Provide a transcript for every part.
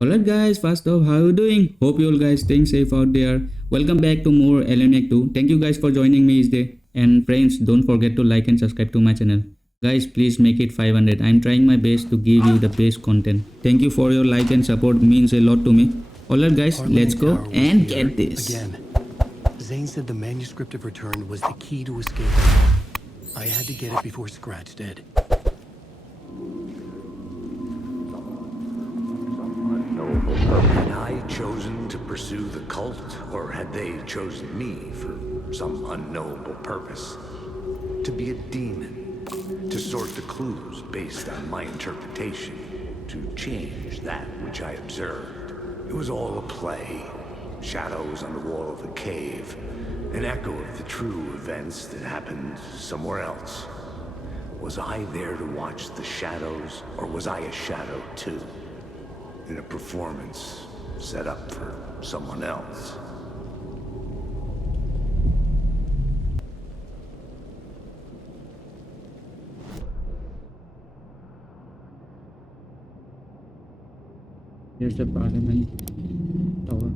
Alright guys, first off, how you doing? Hope you all guys staying safe out there. Welcome back to more Act 2. Thank you guys for joining me today. And friends, don't forget to like and subscribe to my channel. Guys, please make it 500. I'm trying my best to give you the best content. Thank you for your like and support, means a lot to me. Alright guys, let's Parliament go Tower was and here get this. again. Zane said the manuscript of return was the key to escape. I had to get it before Scratch did. Had I chosen to pursue the cult, or had they chosen me for some unknowable purpose? To be a demon, to sort the clues based on my interpretation, to change that which I observed. It was all a play. Shadows on the wall of the cave, an echo of the true events that happened somewhere else. Was I there to watch the shadows, or was I a shadow too? In a performance set up for someone else. Here's the Parliament Tower.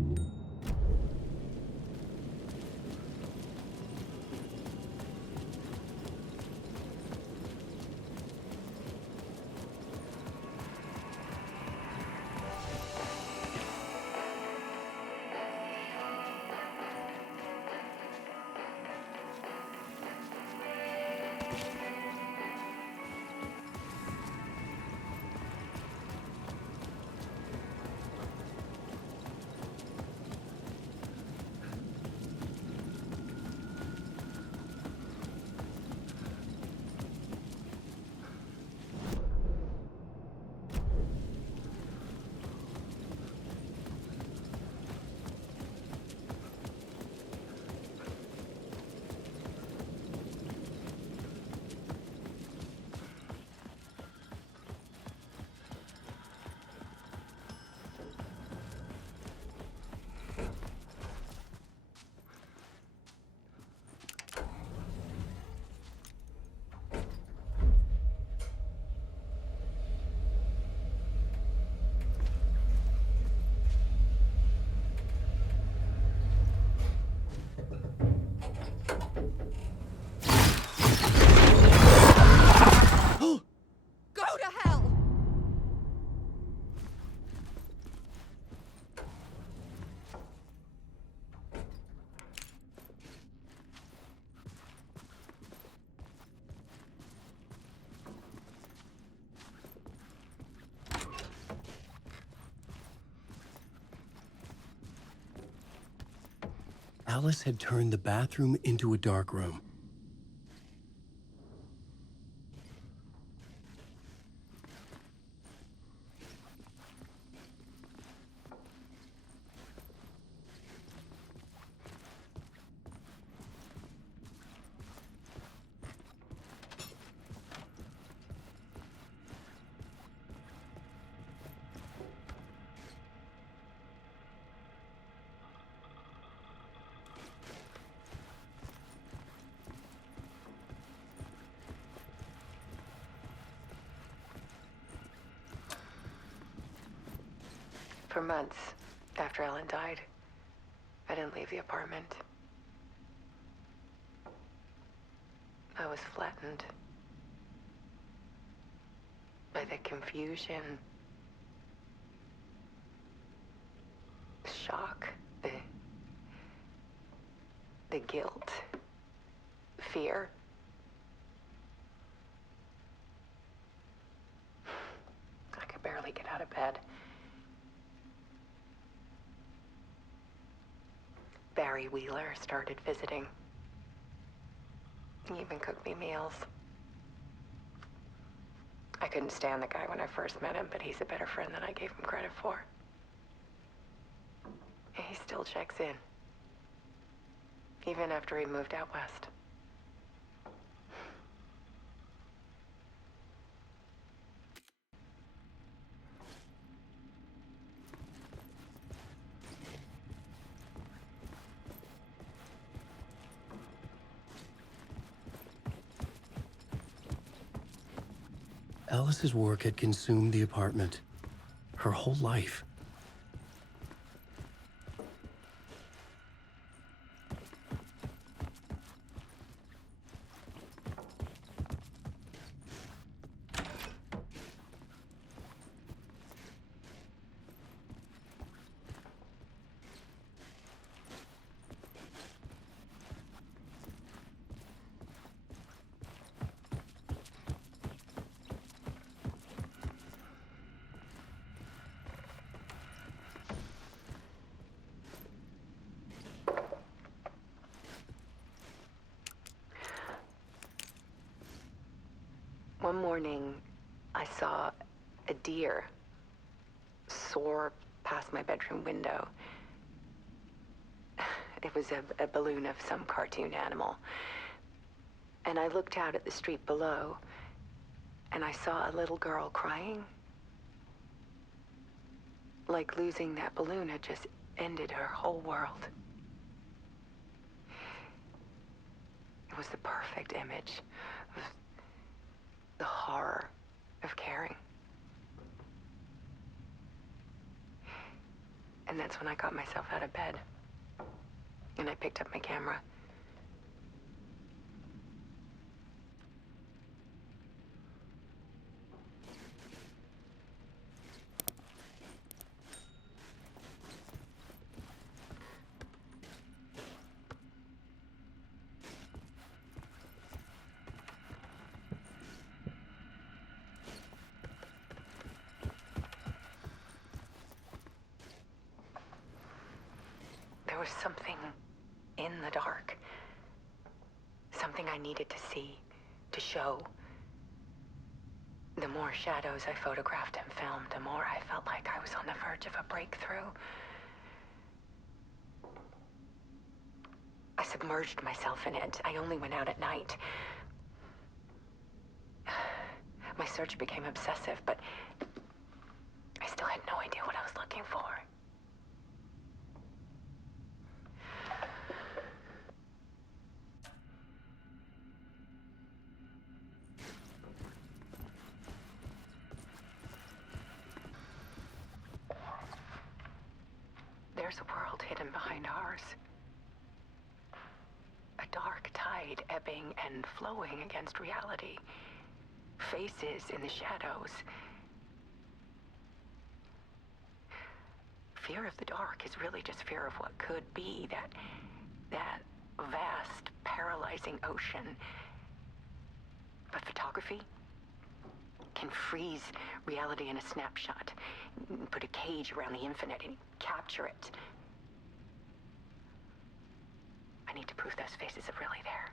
Go to hell! Alice had turned the bathroom into a dark room. For months after Ellen died, I didn't leave the apartment. I was flattened by the confusion, shock, the guilt, fear. I could barely get out of bed. Barry Wheeler started visiting. He even cooked me meals. I couldn't stand the guy when I first met him, but he's a better friend than I gave him credit for. And he still checks in, even after he moved out west. Alice's work had consumed the apartment. Her whole life. One morning, I saw a deer soar past my bedroom window. It was a balloon of some cartoon animal. And I looked out at the street below, and I saw a little girl crying. Like losing that balloon had just ended her whole world. It was the perfect image of the horror of caring. And that's when I got myself out of bed. And I picked up my camera. There was something in the dark. Something I needed to see, to show. The more shadows I photographed and filmed, the more I felt like I was on the verge of a breakthrough. I submerged myself in it. I only went out at night. My search became obsessive, but I still had no idea what I was looking for. There's a world hidden behind ours. A dark tide ebbing and flowing against reality. Faces in the shadows. Fear of the dark is really just fear of what could be, that vast, paralyzing ocean. But photography can freeze reality in a snapshot, put a cage around the infinite and capture it. I need to prove those faces are really there.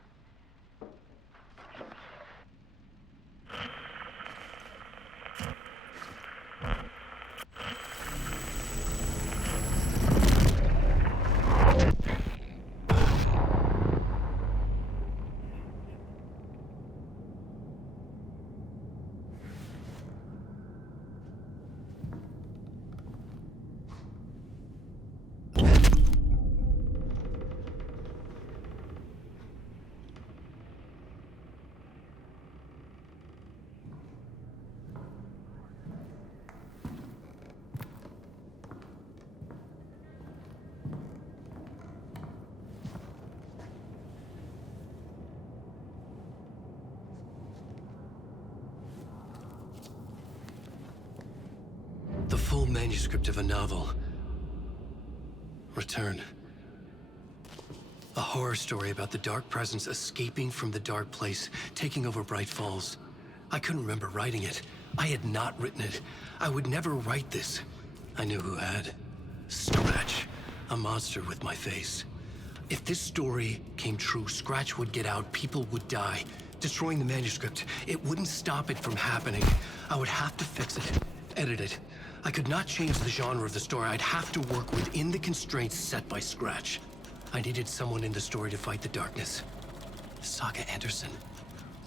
The full manuscript of a novel. Return. A horror story about the dark presence escaping from the dark place, taking over Bright Falls. I couldn't remember writing it. I had not written it. I would never write this. I knew who had. Scratch. A monster with my face. If this story came true, Scratch would get out, people would die. Destroying the manuscript, it wouldn't stop it from happening. I would have to fix it, edit it. I could not change the genre of the story. I'd have to work within the constraints set by Scratch. I needed someone in the story to fight the darkness. Saga Anderson.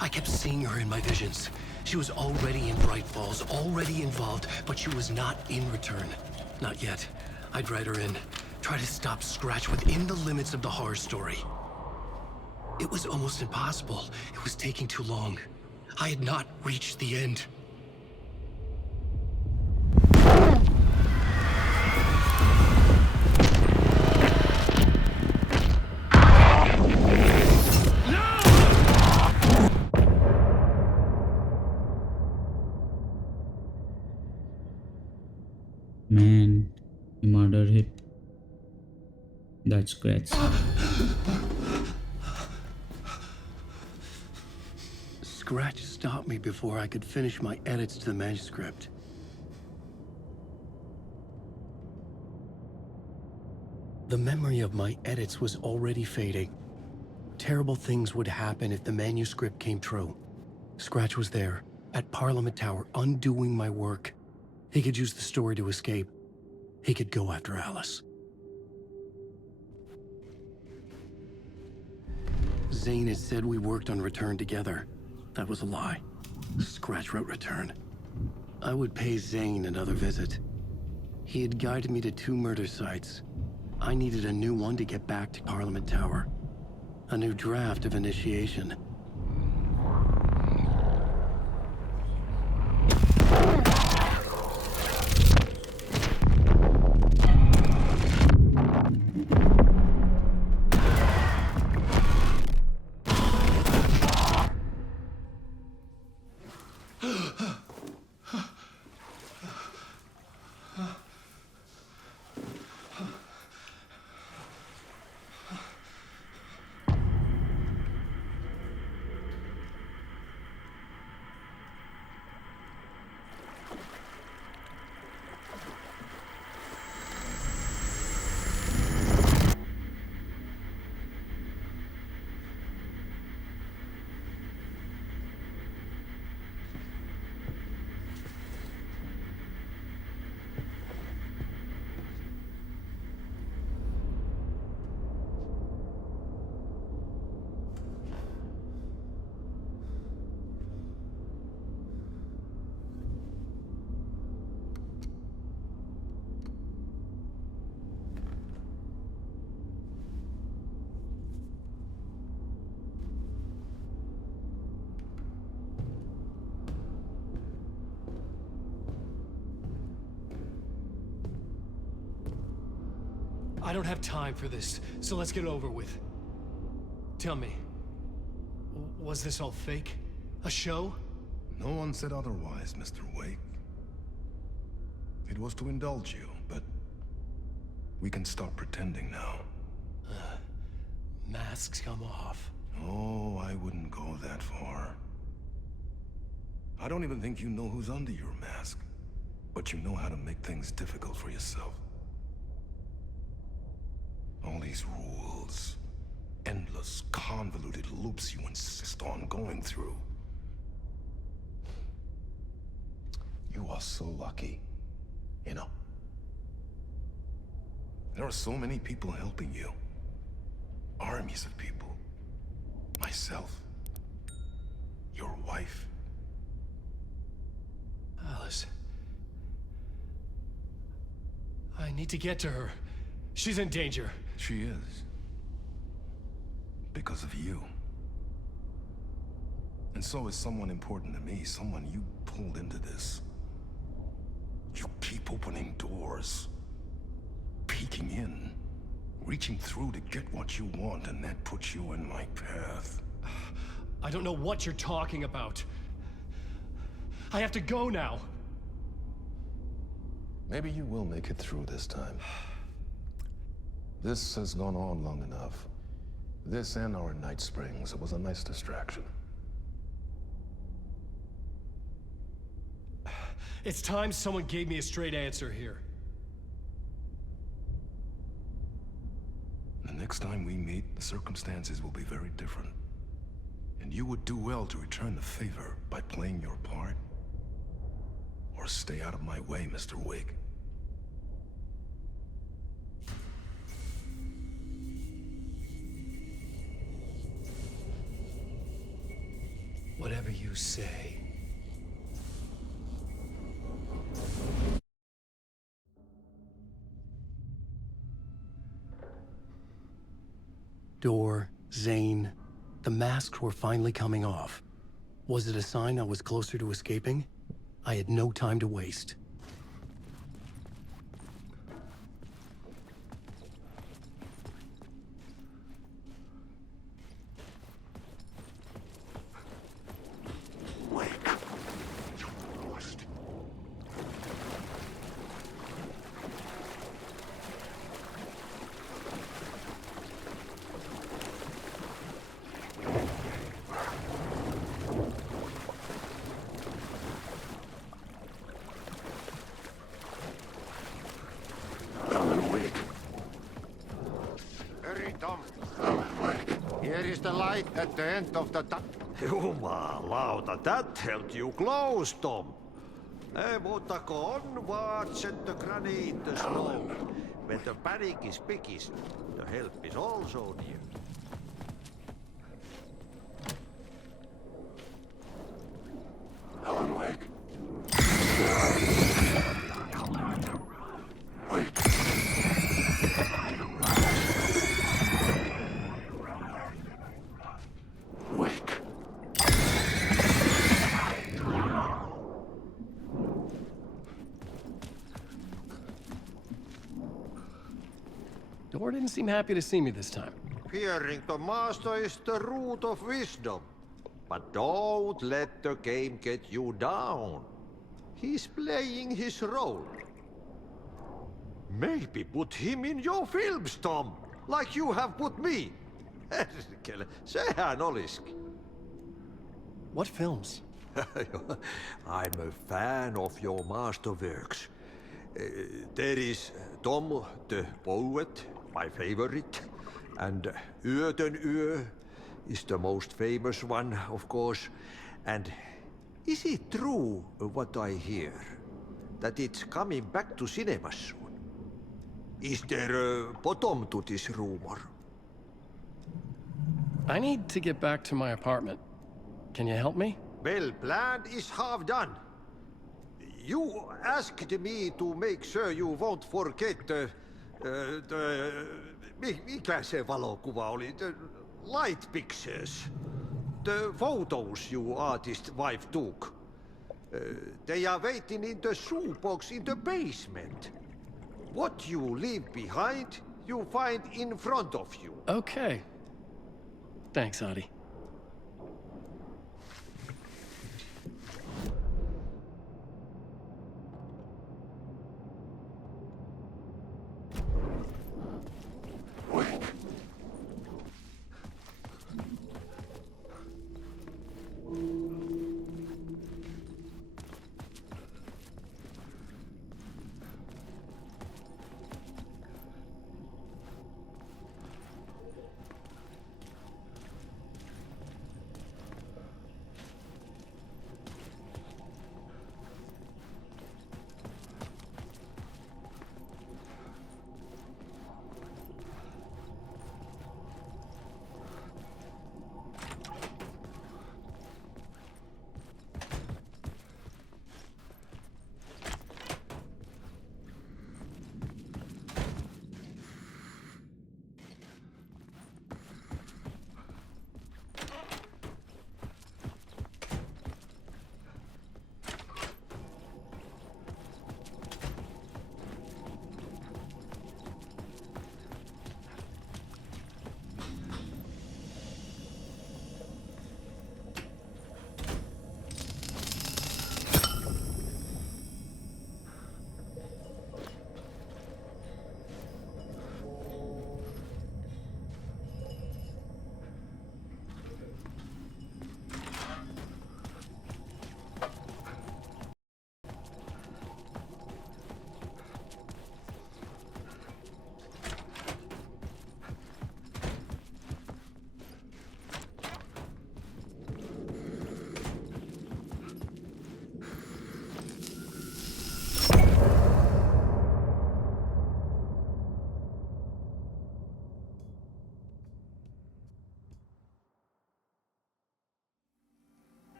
I kept seeing her in my visions. She was already in Bright Falls, already involved, but she was not in Return. Not yet. I'd write her in. Try to stop Scratch within the limits of the horror story. It was almost impossible. It was taking too long. I had not reached the end. Man, he murdered him. That's Scratch. Scratch stopped me before I could finish my edits to the manuscript. The memory of my edits was already fading. Terrible things would happen if the manuscript came true. Scratch was there, at Parliament Tower, undoing my work. He could use the story to escape. He could go after Alice. Zane had said we worked on Return together. That was a lie. Scratch wrote Return. I would pay Zane another visit. He had guided me to 2 murder sites. I needed a new one to get back to Parliament Tower. A new draft of Initiation. I don't have time for this, so let's get it over with. Tell me, was this all fake? A show? No one said otherwise, Mr. Wake. It was to indulge you, but we can stop pretending now. Masks come off. Oh, I wouldn't go that far. I don't even think you know who's under your mask, but you know how to make things difficult for yourself. All these rules, endless, convoluted loops you insist on going through. You are so lucky, you know. There are so many people helping you. Armies of people. Myself. Your wife. Alice. I need to get to her. She's in danger. She is. Because of you. And so is someone important to me, someone you pulled into this. You keep opening doors, peeking in, reaching through to get what you want, and that puts you in my path. I don't know what you're talking about. I have to go now. Maybe you will make it through this time. This has gone on long enough. This and our Night Springs, it was a nice distraction. It's time someone gave me a straight answer here. The next time we meet, the circumstances will be very different. And you would do well to return the favor by playing your part. Or stay out of my way, Mr. Wake. Whatever you say. Door, Zane, the masks were finally coming off. Was it a sign I was closer to escaping? I had no time to waste. Wake. You're lost. Alan Wake. Hurry, Tom. Alan Wake. Here is the light at the end of the tunnel. Jumalauta, that held you close, Tom. Mutta on watched the granite the slope. When the panic is biggest, the help is also near. Alan Wake. Wake. Wake. Door didn't seem happy to see me this time. Fearing the master is the root of wisdom. But don't let the game get you down. He's playing his role. Maybe put him in your films, Tom, like you have put me. Herkele, sehän olisikin. What films? I'm a fan of your masterworks. There is Tom the Poet, my favorite, and Yöten Yö is the most famous one, of course. And is it true what I hear, that it's coming back to cinemas soon? Is there a bottom to this rumor? I need to get back to my apartment. Can you help me? Well, plan is half done. You asked me to make sure you won't forget mikä se valokuva oli? The light pictures. The photos your artist wife took. They are waiting in the shoebox in the basement. What you leave behind, you find in front of you. Okay. Thanks, Adi. Wake.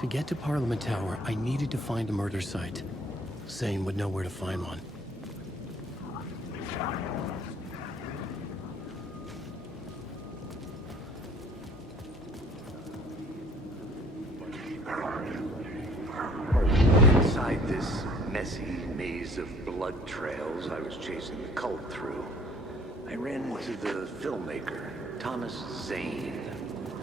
To get to Parliament Tower, I needed to find a murder site. Zane would know where to find one. this messy maze of blood trails I was chasing the cult through, I ran into the filmmaker, Thomas Zane.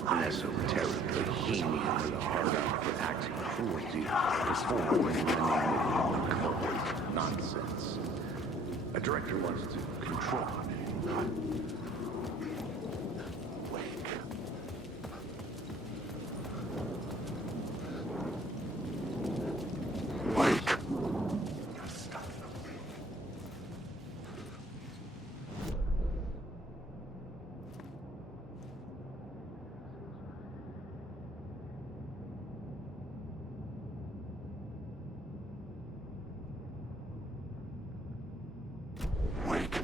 An esoteric bohemian with a hard-on for acts of cruelty performed in the name of occult nonsense. A director wants to control me. Wake. Wake. Stop. Wake.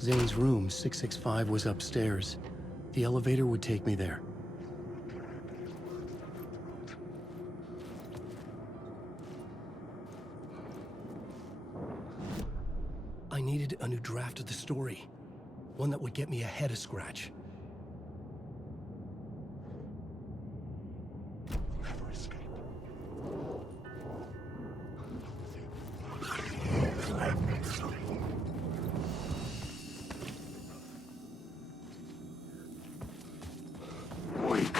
Zane's room, 665, was upstairs. The elevator would take me there. I needed a new draft of the story. One that would get me ahead of Scratch. Never escape. Wake.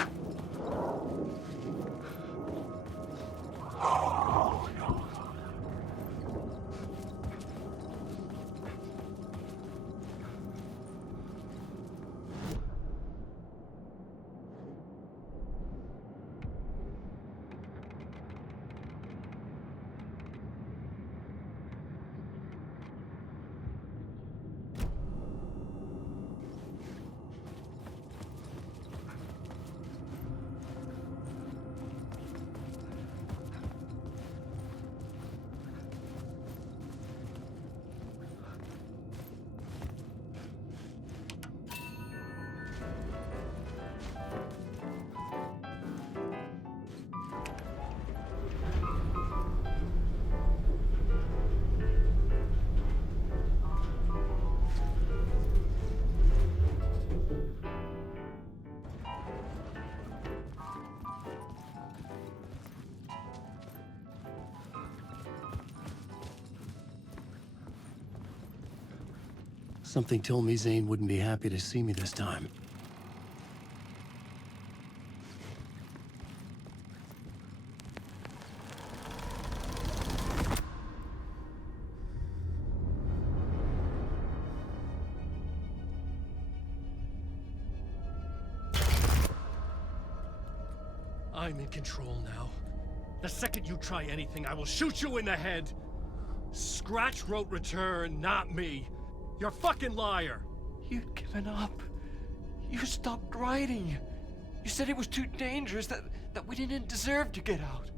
Something told me Zane wouldn't be happy to see me this time. I'm in control now. The second you try anything, I will shoot you in the head. Scratch wrote Return, not me. You're a fucking liar. You'd given up. You stopped writing. You said it was too dangerous, that we didn't deserve to get out.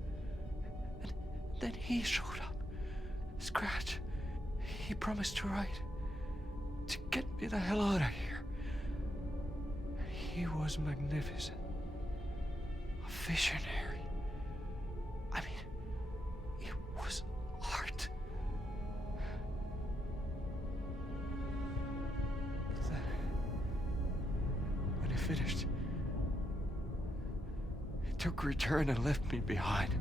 And then he showed up. Scratch. He promised to write. To get me the hell out of here. He was magnificent. A visionary. I mean, it was art. Then, when he finished, he took Return and left me behind.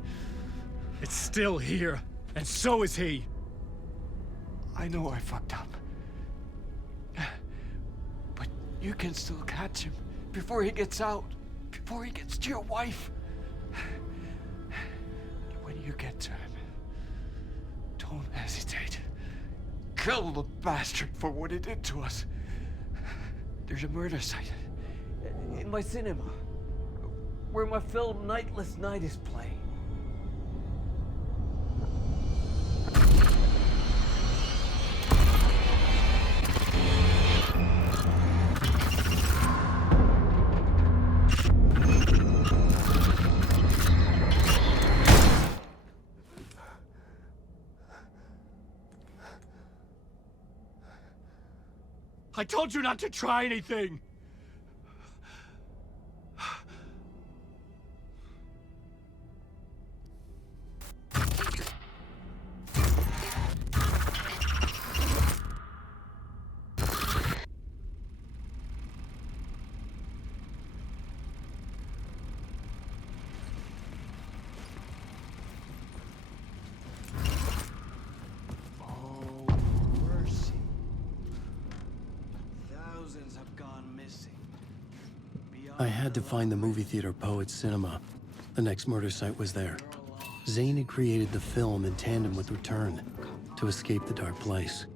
It's still here, and so is he. I know I fucked up. But you can still catch him before he gets out, before he gets to your wife. When you get to him, don't hesitate. Kill the bastard for what he did to us. There's a murder site in my cinema where my film Nightless Night is playing. I told you not to try anything! I had to find the movie theater Poet Cinema. The next murder site was there. Zane had created the film in tandem with Return to escape the dark place.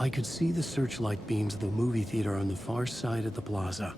I could see the searchlight beams of the movie theater on the far side of the plaza.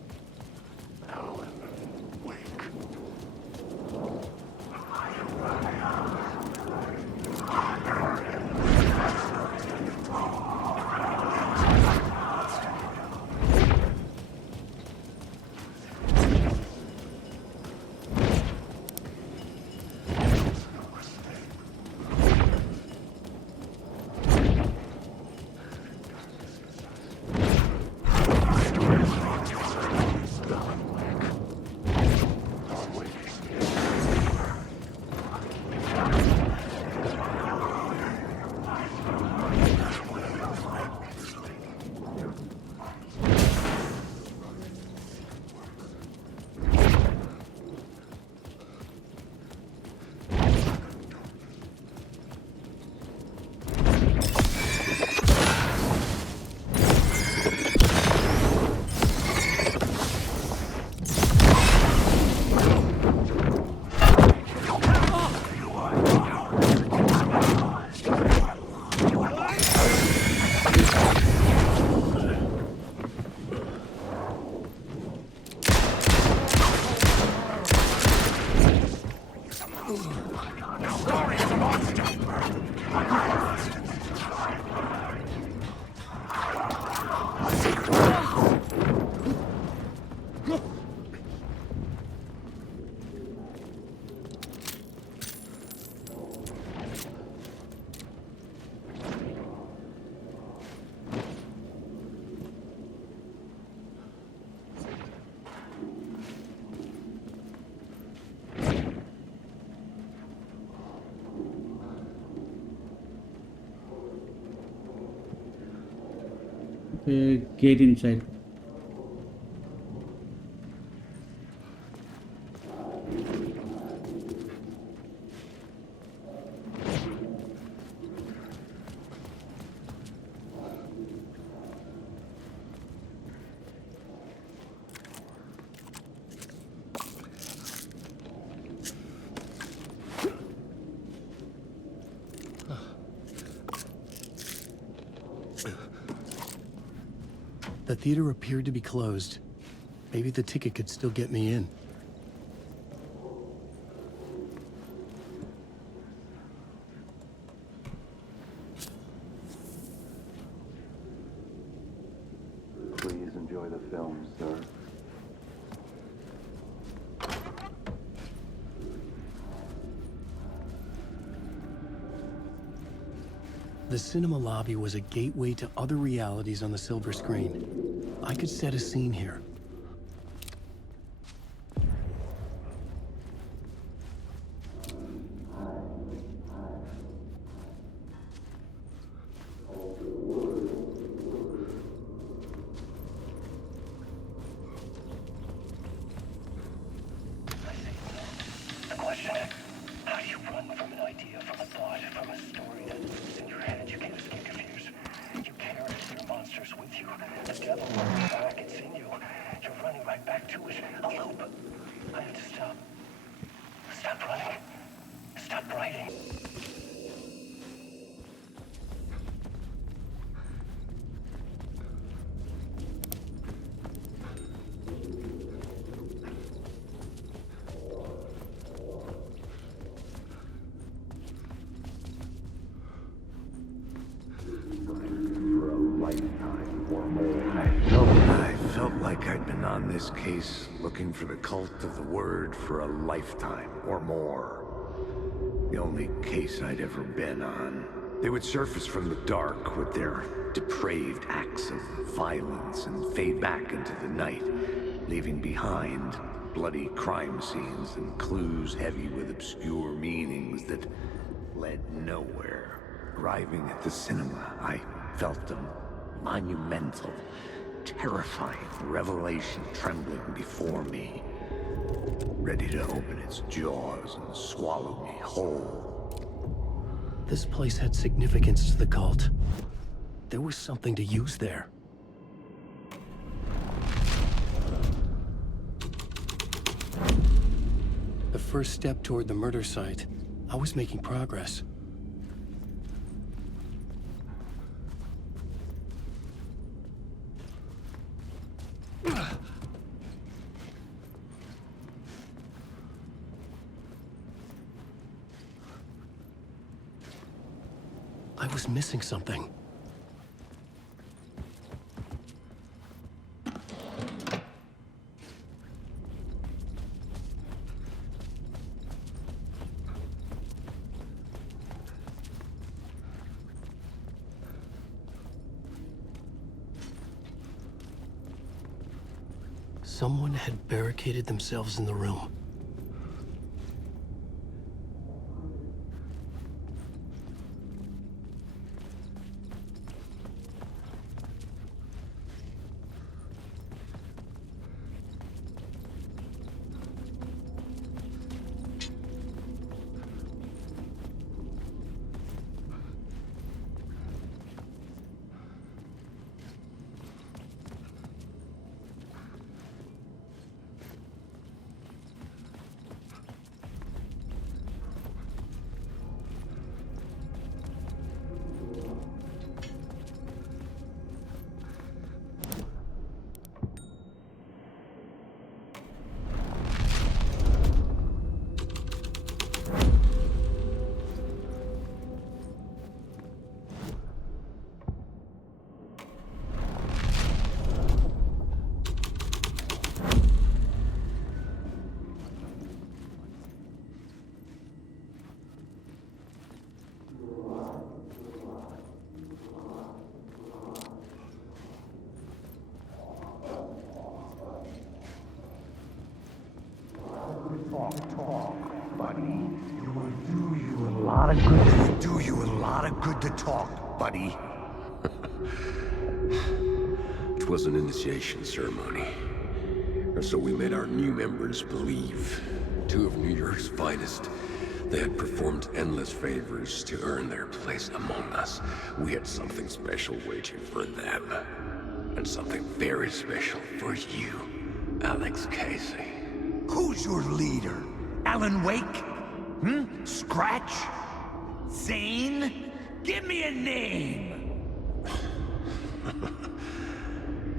Get inside. The theater appeared to be closed. Maybe the ticket could still get me in. Please enjoy the film, sir. The cinema lobby was a gateway to other realities on the silver screen. I could set a scene here. The question, how do you run from an idea, from a thought, from a story that's in your head? You can't escape your fears. You carry your monsters with you. The devil runs back, it's in you. You're running right back to it. A loop. I have to stop. Stop running. Stop writing. I felt like I'd been on this case looking for the cult of the word for a lifetime or more. The only case I'd ever been on. They would surface from the dark with their depraved acts of violence and fade back into the night, leaving behind bloody crime scenes and clues heavy with obscure meanings that led nowhere. Arriving at the cinema, I felt a monumental, terrifying revelation trembling before me, ready to open its jaws and swallow me whole. This place had significance to the cult. There was something to use there. The first step toward the murder site. I was making progress. I was missing something. Someone had barricaded themselves in the room. Talk, buddy. It will do you a lot of good. It will do you a lot of good to talk, buddy. It was an initiation ceremony. Or so we made our new members believe. Two of New York's finest. They had performed endless favors to earn their place among us. We had something special waiting for them. And something very special for you, Alex Casey. Who's your leader? Alan Wake? Scratch? Zane? Give me a name!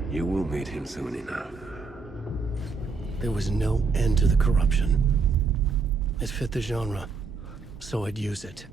You will meet him soon enough. There was no end to the corruption. It fit the genre, so I'd use it.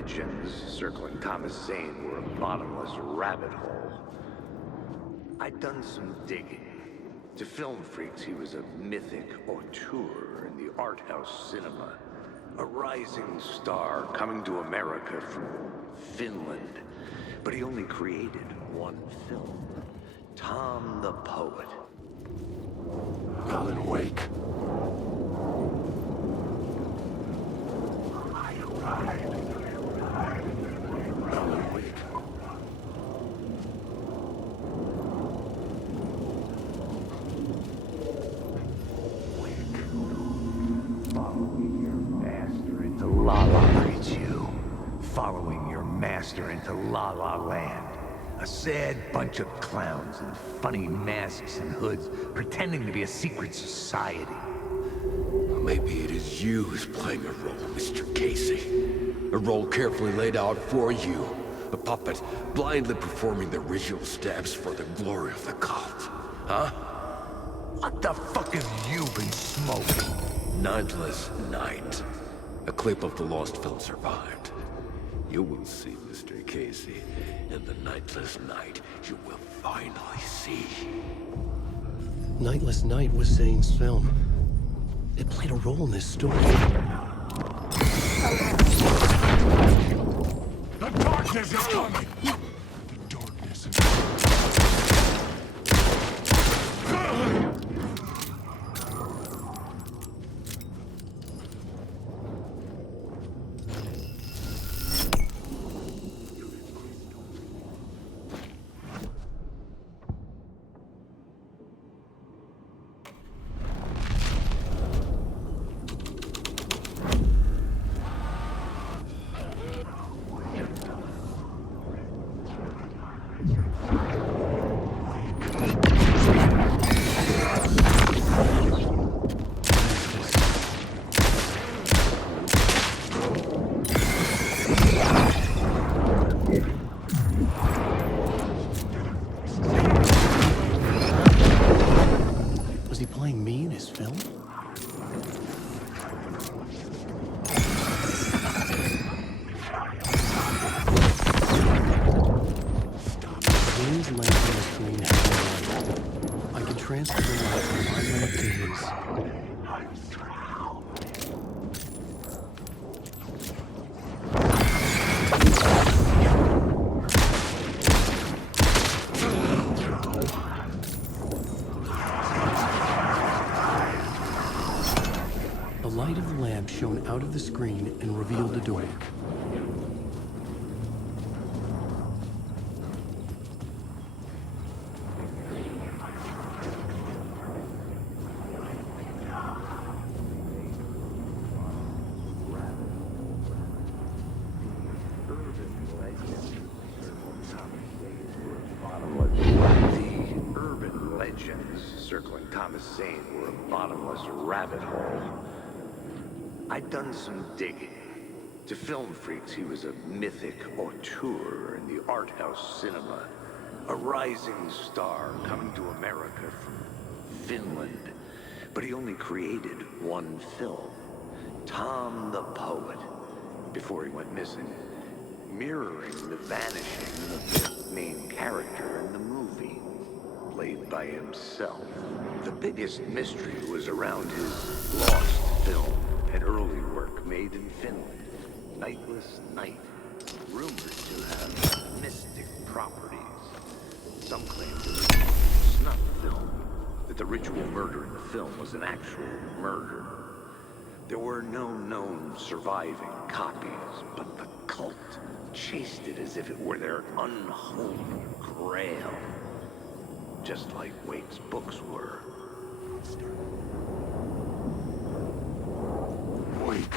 legends circling Thomas Zane were a bottomless rabbit hole. I'd done some digging. To film freaks, he was a mythic auteur in the art house cinema. A rising star coming to America from Finland. But he only created one film. Tom the Poet. Alan Wake. Alan Wake. Following your master into La La Land. You. Following your master into La La Land. A sad bunch of clowns in funny masks and hoods, pretending to be a secret society. Maybe it is you who's playing a role, Mr. Casey. A role carefully laid out for you. A puppet blindly performing the ritual steps for the glory of the cult. Huh? What the fuck have you been smoking? Nightless Night. A clip of the lost film survived. You will see, Mr. Casey. In the Nightless Night, you will finally see. Nightless Night was Zane's film. It played a role in this story. The darkness is coming! The darkness is coming. Was he playing me in his film? Zane's lamp on the screen has a light. I can transfer the light from my lamp to his. The light of the lamp shone out of the screen and revealed the door. The urban legends circling Thomas Zane were a bottomless rabbit hole. I'd done some digging. To film freaks, he was a mythic auteur in the art house cinema. A rising star coming to America from Finland. But he only created one film. Tom the Poet. Before he went missing. Mirroring the vanishing of the main character in the movie. Played by himself. The biggest mystery was around his lost film. An early work made in Finland, Nightless Night, rumored to have mystic properties. Some claimed it was a snuff film, that the ritual murder in the film was an actual murder. There were no known surviving copies, but the cult chased it as if it were their unholy grail. Just like Wake's books were. Wake.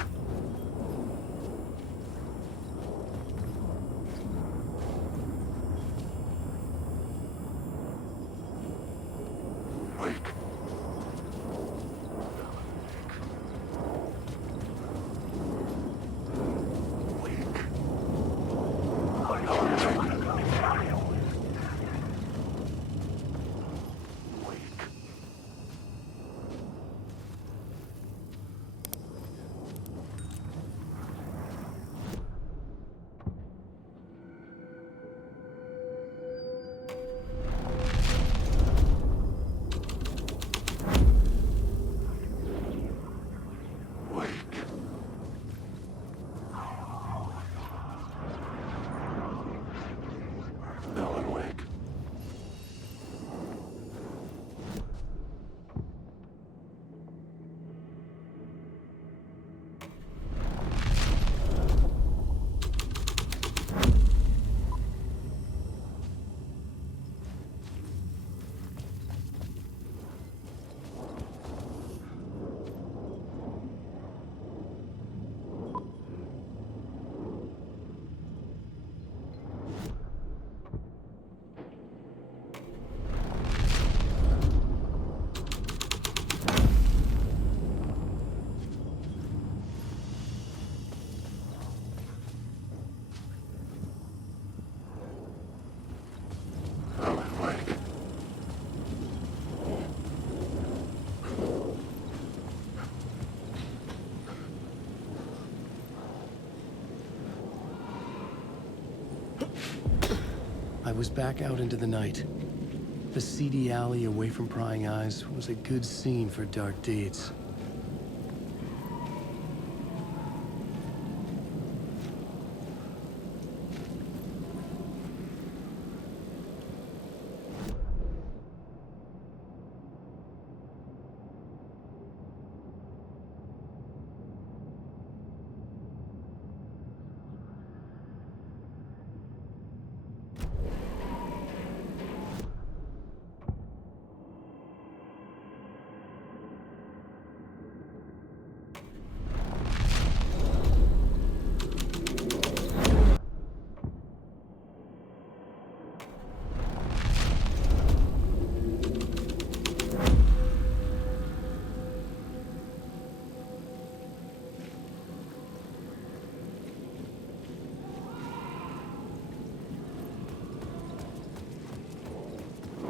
Wake. was back out into the night. The seedy alley away from prying eyes was a good scene for dark deeds.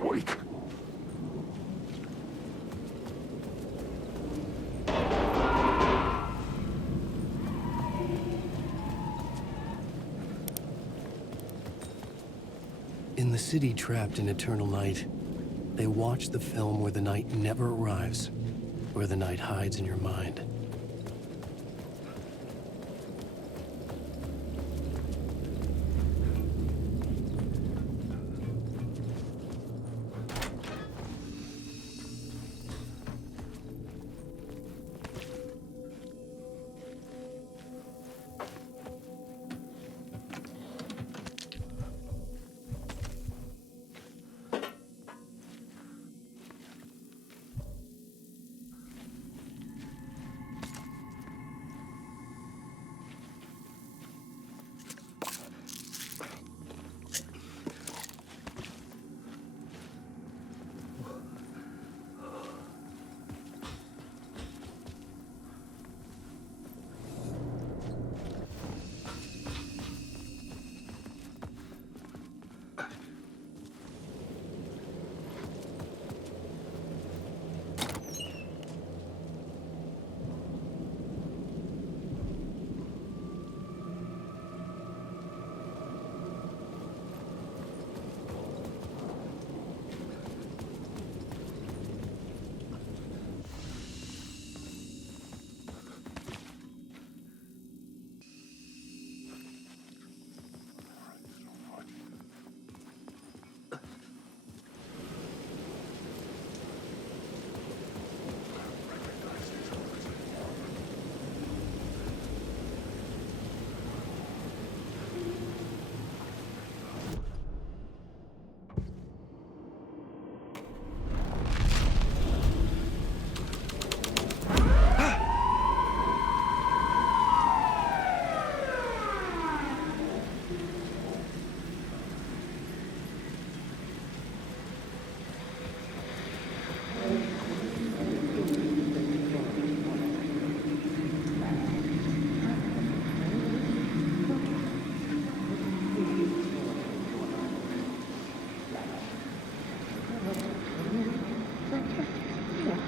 Wait. In the city trapped in eternal night, they watch the film where the night never arrives, where the night hides in your mind.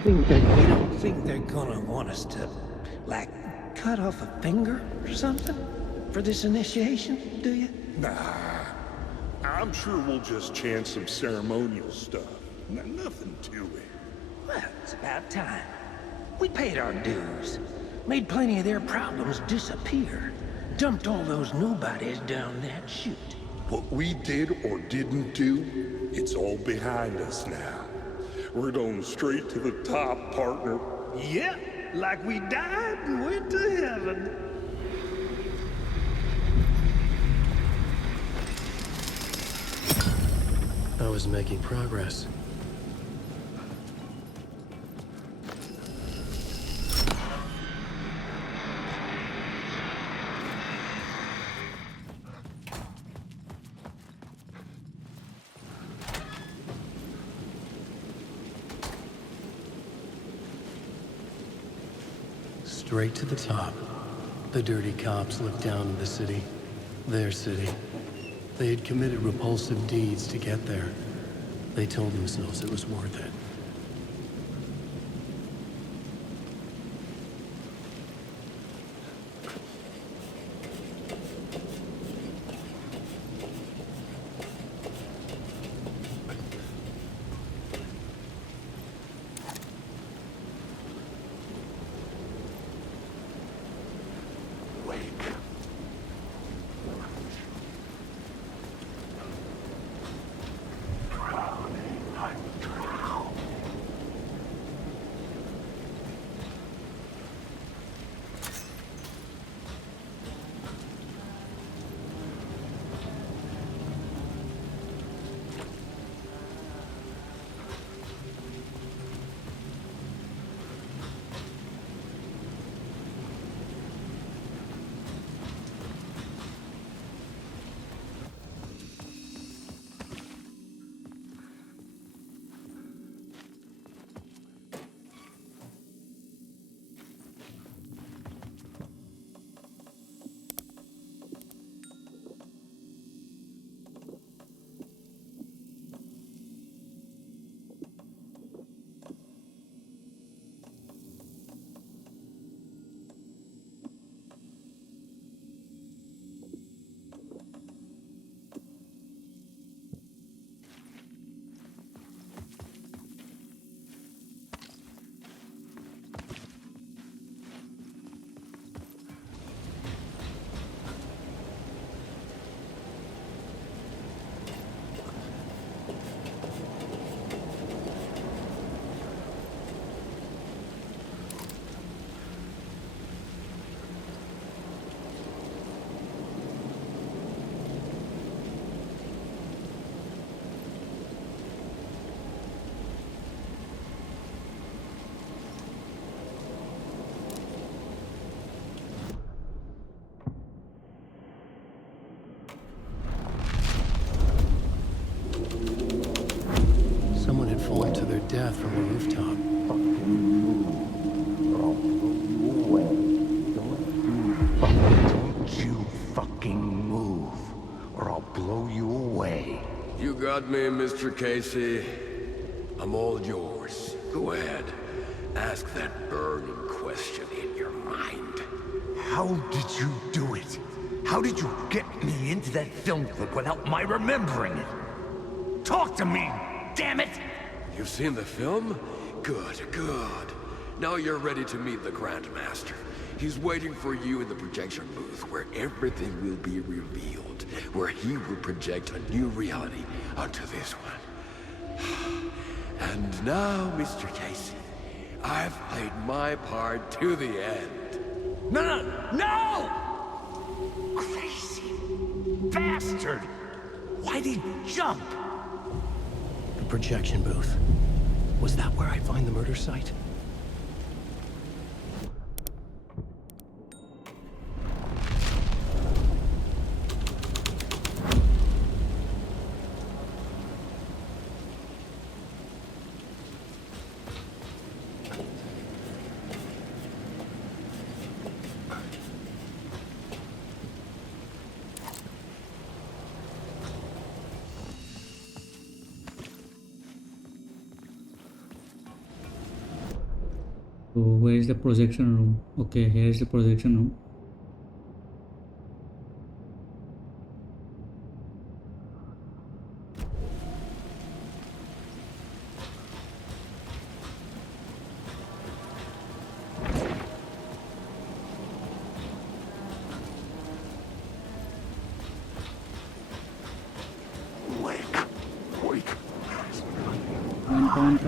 You don't think they're gonna want us to, like, cut off a finger or something for this initiation, do you? Nah. I'm sure we'll just chant some ceremonial stuff. Nothing to it. Well, it's about time. We paid our dues. Made plenty of their problems disappear. Dumped all those nobodies down that chute. What we did or didn't do, it's all behind us now. We're going straight to the top, partner. Yep, like we died and went to heaven. I was making progress. Straight to the top. The dirty cops looked down at the city. Their city. They had committed repulsive deeds to get there. They told themselves it was worth it. path from the rooftop. Don't you fucking move, or I'll blow you away. You got me, Mr. Casey. I'm all yours. Go ahead. Ask that burning question in your mind. How did you do it? How did you get me into that film clip without my remembering it? Talk to me, damn it! You've seen the film? Good, good. Now you're ready to meet the Grandmaster. He's waiting for you in the projection booth, where everything will be revealed, where he will project a new reality onto this one. And now, Mr. Casey, I've played my part to the end. No! Crazy bastard! Why'd he jump? The projection booth. Was that where I'd find the murder site? So where is the projection room? Okay, here is the projection room. Wake. Come on.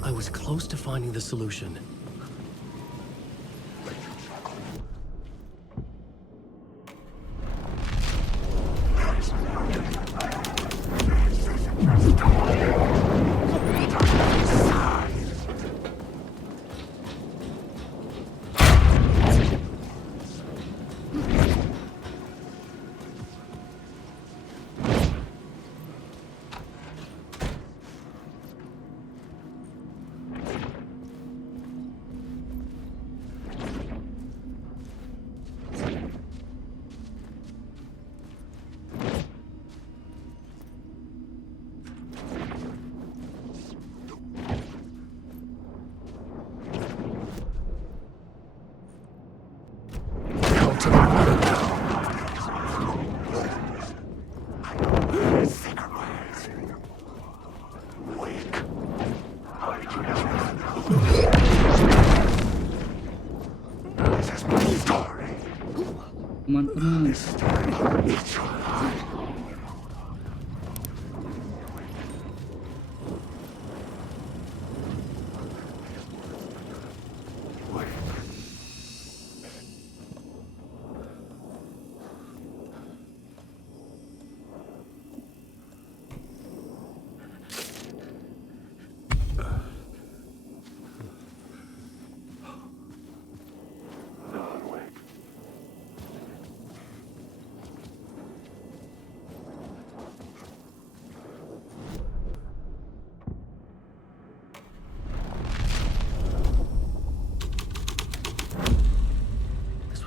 I was close to finding the solution. Come on.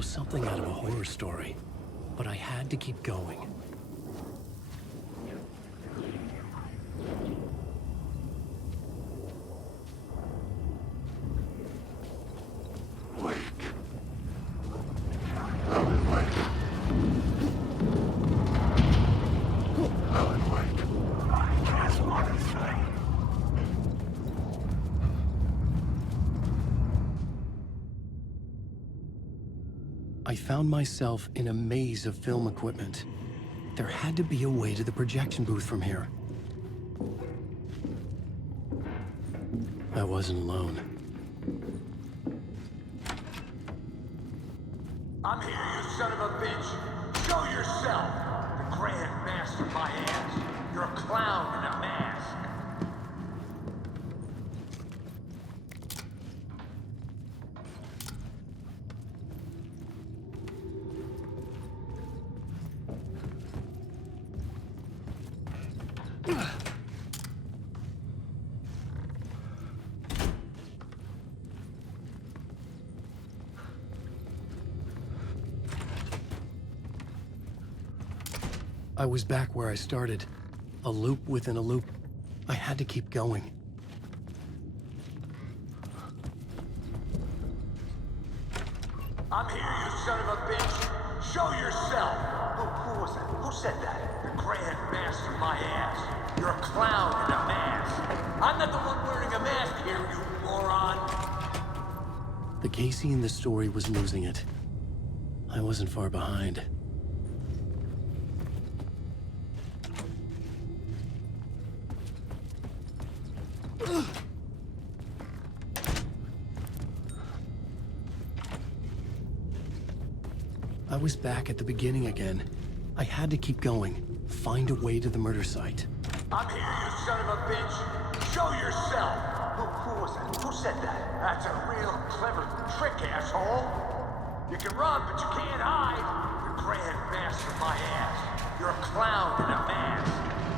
Something out of a horror story, but I had to keep going. I found myself in a maze of film equipment. There had to be a way to the projection booth from here. I wasn't alone. I'm here, you son of a bitch. Show yourself. The Grand Master my ass. You're a clown in a mask. I was back where I started. A loop within a loop. I had to keep going. I'm here, you son of a bitch. Show yourself. Who was that? Who said that? The Grand Master my ass. You're a clown in a mask. I'm not the one wearing a mask here, you moron. The Casey in the story was losing it. I wasn't far behind. I was back at the beginning again. I had to keep going. Find a way to the murder site. I'm here, you son of a bitch. Show yourself. Who was that? Who said that? That's a real clever trick, asshole. You can run, but you can't hide. The Grand Master my ass. You're a clown in a mask.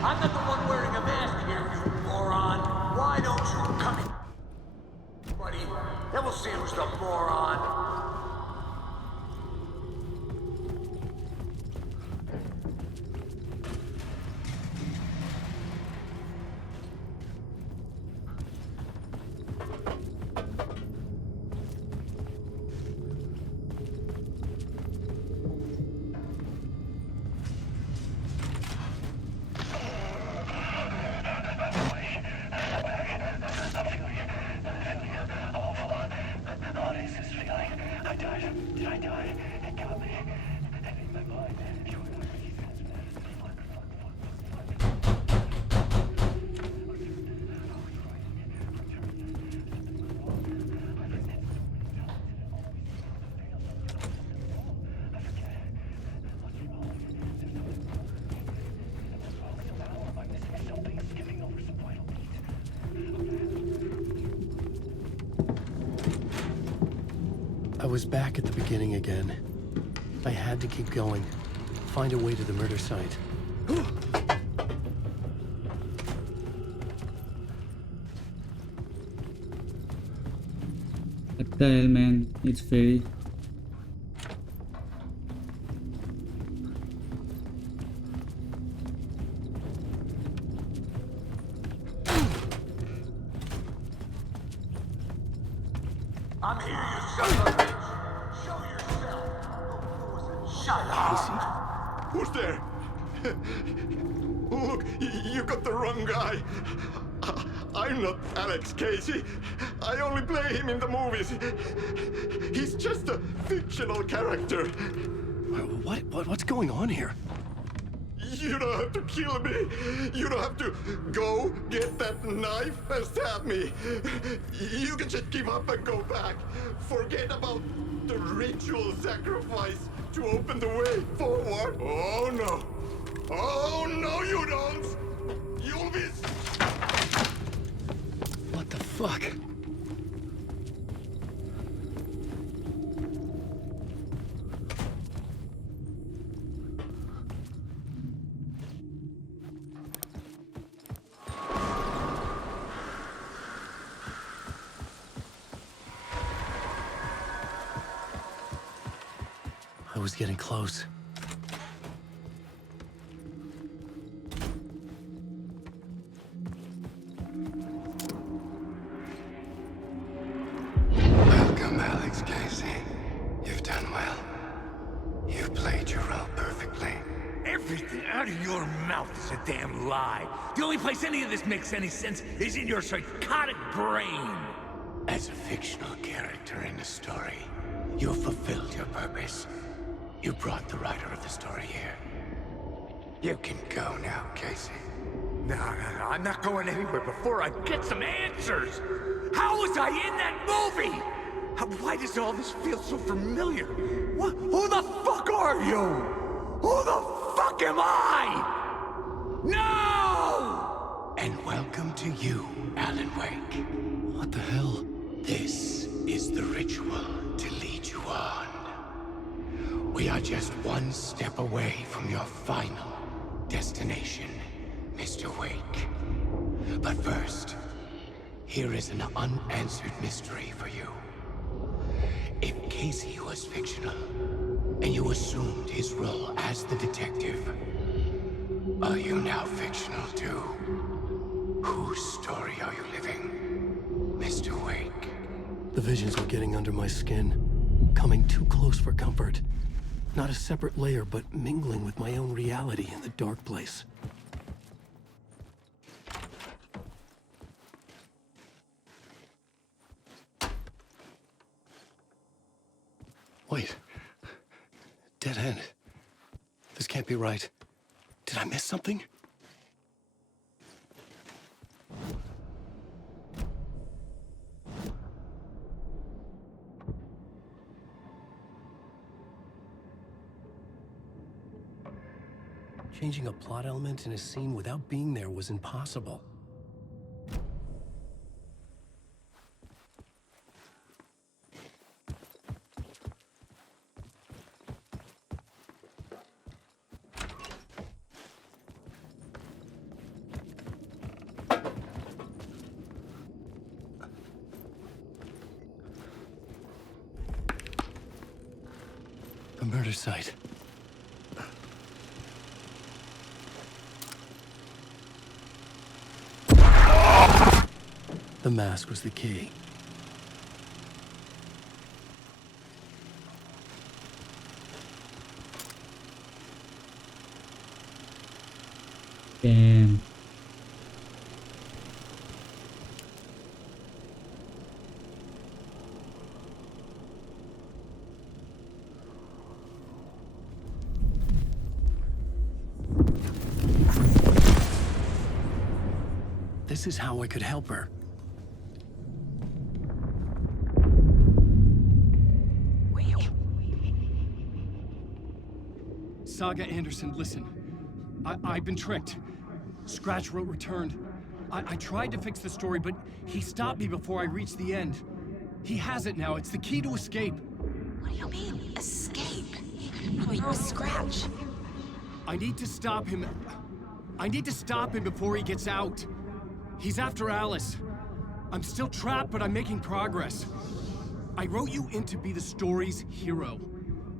I'm not the one wearing a mask here, you moron. Why don't you come in, buddy? Then we'll see who's the moron. I was back at the beginning again. I had to keep going. Find a way to the murder site. What the hell, man? It's very... I'm here, you son of a bitch. Show yourself. Who was it? Shut up. Who's there? Look, you got the wrong guy. I'm not Alex Casey. I only play him in the movies. He's just a fictional character. What's going on here? You don't have to kill me. You don't have to go get that knife and stab me. You can just give up and go back. Forget about the ritual sacrifice to open the way forward. Oh no. Oh no, you don't. You'll be... What the fuck? I was getting close. Welcome, Alex Casey. You've done well. You've played your role perfectly. Everything out of your mouth is a damn lie. The only place any of this makes any sense is in your psychotic brain. As a fictional character in a story, You fulfilled your purpose. You brought the writer of the story here. You can go now, Casey. No, I'm not going anywhere before I get some answers! How was I in that movie? Why does all this feel so familiar? What? Who the fuck are you? Who the fuck am I? No! And welcome to you, Alan Wake. What the hell? This is the ritual to lead you on. We are just one step away from your final destination, Mr. Wake. But first, here is an unanswered mystery for you. If Casey was fictional, and you assumed his role as the detective, are you now fictional too? Whose story are you living, Mr. Wake? The visions were getting under my skin, coming too close for comfort. Not a separate layer, but mingling with my own reality in the dark place. Wait. Dead end. This can't be right. Did I miss something? Changing a plot element in a scene without being there was impossible. A murder site. The mask was the key. Damn. This is how I could help her. Saga Anderson, listen. I've been tricked. Scratch wrote returned. I tried to fix the story, but he stopped me before I reached the end. He has it now. It's the key to escape. What do you mean, escape? You're a Scratch. I need to stop him. I need to stop him before he gets out. He's after Alice. I'm still trapped, but I'm making progress. I wrote you in to be the story's hero.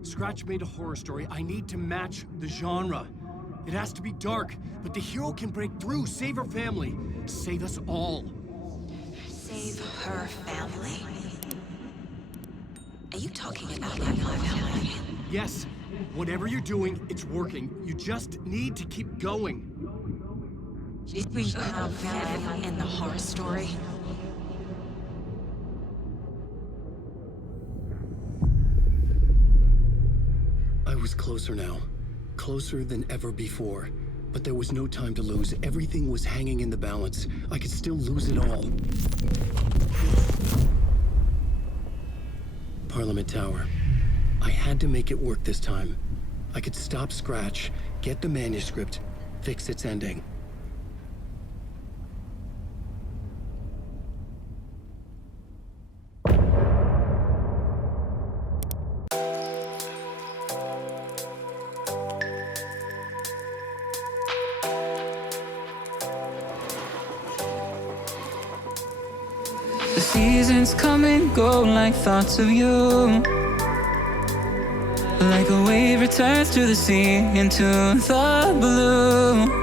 Scratch made a horror story. I need to match the genre. It has to be dark, but the hero can break through, save her family, save us all. Save her family? Are you talking about my family? Yes. Whatever you're doing, it's working. You just need to keep going. We have family in the horror story. I was closer now. Closer than ever before. But there was no time to lose. Everything was hanging in the balance. I could still lose it all. Parliament Tower. I had to make it work this time. I could stop Scratch, get the manuscript, fix its ending. The seasons come and go like thoughts of you. Like a wave returns to the sea into the blue.